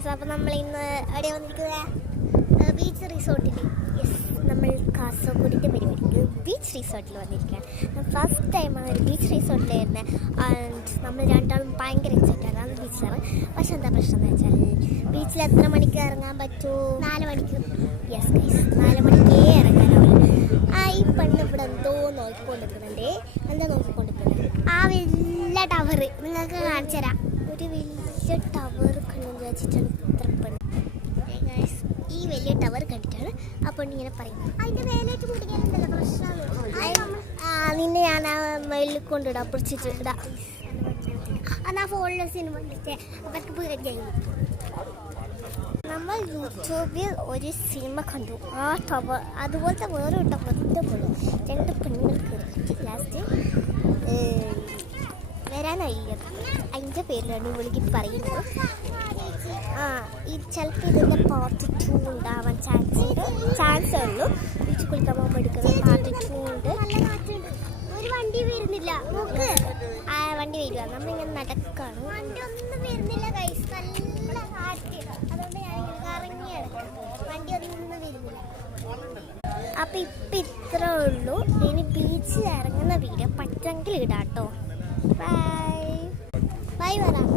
Guys, അപ്പോൾ നമ്മൾ ഇന്ന് എവിടെ വന്നിരിക്കുന്നത്? ബീച്ച് റിസോർട്ടിൽ. യെസ്, നമ്മൾ കാസർഗോഡിൻ്റെ പരിപാടിക്ക് ബീച്ച് റിസോർട്ടിൽ വന്നിരിക്കുകയാണ്. ഫസ്റ്റ് ടൈമാണ് ഒരു ബീച്ച് റിസോർട്ടിൽ വരുന്നത്. ആൻഡ് നമ്മൾ രണ്ടാളും ഭയങ്കര എക്സൈറ്റഡ് ആണ് ബീച്ചിലാണ്. പക്ഷെ എന്താ പ്രശ്നം എന്ന് വെച്ചാൽ ബീച്ചിൽ എത്ര മണിക്ക് ഇറങ്ങാൻ പറ്റുമോ? 4 മണിക്ക്. Yes guys, 4 മണിക്കേ ഇറങ്ങാനാവില്ല. ഈ പെണ്ണ് ഇവിടെ എന്തോ നോക്കിക്കൊണ്ടിരിക്കുന്നുണ്ട്. എന്താ നോക്കിക്കൊണ്ടിരിക്കുന്നത്? ആ വലിയ ടവർ നിങ്ങൾക്ക് കാണിച്ചു തരാം. ഒരു വലിയ ടവർ കണ്ടെന്ന് വെച്ചിട്ടാണ് ഇത്ര പെണ്ണ്. ഈ വലിയ ടവർ കണ്ടിട്ടാണ് ആ പെണ്ണിങ്ങനെ പറയുന്നത്. അതിൻ്റെ മേലേക്ക് കുടിക്കാനുണ്ടല്ലോ പ്രശ്നമാണ്. നിന്നെ ഞാൻ ആ മേലിൽ കൊണ്ടിടാം, പിടിച്ചിട്ട് ഇടാം. എന്നാ ഫോണിലെ സിനിമ കണ്ടിട്ട് അവർക്ക് പേടിയായി. നമ്മൾ യൂട്യൂബിൽ ഒരു സിനിമ കണ്ടു. ആ ടവർ അതുപോലത്തെ വേറെ ടവറിൻ്റെ പോലെ 2 പെണ്ണുങ്ങൾ കയറിയിട്ട് ലാസ്റ്റ് വരാനായില്ല. അതിൻ്റെ പേരിലാണ് വിളിക്ക് പറയുന്നത്. ഇത് ചിലപ്പോൾ ഇതിൻ്റെ പാർട്ട് 2 ഉണ്ടാവാൻ ചാൻസ് ഉള്ളൂ. ബീച്ച് കുളിക്കാൻ പോകുമ്പോൾ എടുക്കുന്നത് പാർട്ട് 2 ഉണ്ട്. ഒരു വണ്ടി വരുന്നില്ല, നോക്ക്. വണ്ടി വരിക, നമ്മളിങ്ങനെ നടക്കാണ്. വണ്ടി ഒന്നും വരുന്നില്ല ഗൈസ്, നല്ല കാറ്റ്. അതുകൊണ്ട് ഞാനിങ്ങനെ കറങ്ങി കിടക്കാം. വണ്ടി ഒന്നും വരുന്നില്ല. അപ്പം ഇപ്പം ഇത്രേ ഉള്ളൂ. ഇനി ബീച്ചിൽ ഇറങ്ങുന്ന വീഡിയോ പറ്റെങ്കിൽ ഇടാം കേട്ടോ. Bye bye. വരാം.